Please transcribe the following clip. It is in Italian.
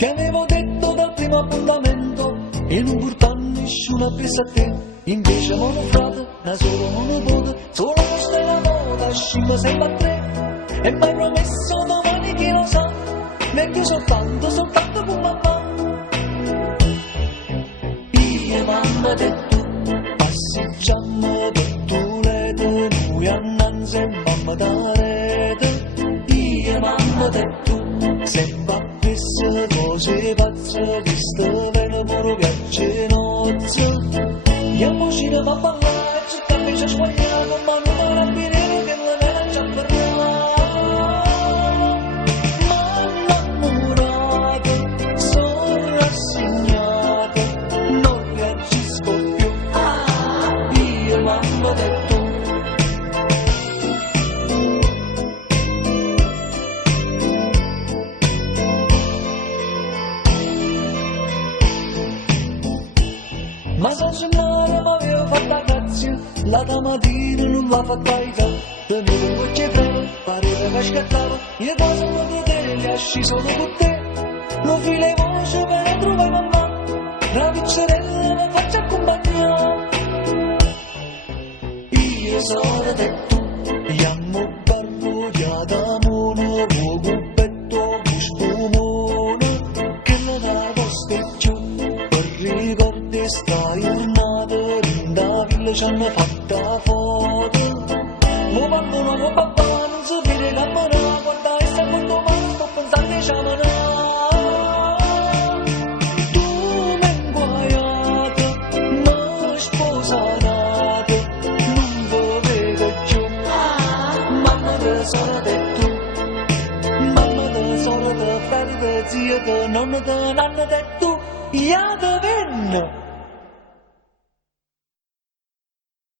Ti avevo detto dal primo appuntamento e non portare nessuno appresso a te. Invece mono frate, da solo monopote, solo questa è la moda, scimmo sempre a tre. E mi hai promesso domani chi lo sa, meglio soltanto con mamma. Io e mamma te tu, passeggiamo per tu rete, noi annanzi e mamma da rete. Io e mamma te tu, sempre appresso cose pazze, che sto bene pure piace nozze. Andiamo a cinema a ballare, cercare di sbagliare, ma non farà venire che la nera ci afferrà. Ma innamorata, sono rassegnata, non reagisco più. Io e mamma te tu. Ma se sognare mi avevo fatta grazia, la domattina non l'ha fatta i capi. Da me vengo c'è frega, pareva che scattava, io cosa non vedere, li asci solo con te. Lo filo e voce per trovare mamma, la pizzerella mi faccia accompagnare. Io sono te tu, amo parrugliata d'amore, tuo cubbetto con spumone, che non la posteggiò. Ricordi sta giornata, da villa ci hanno fatta foto. Mo bambino, mo papà, non si vede camminare, guarda e sta quando mai sto pensando che ci amerà. Tu mi inguaiata, mi sposata, non vi vedo più. Mamma te sono te tu, mamma te sono te frate te zio te nonno te nanno te tu. Ja, der Wind!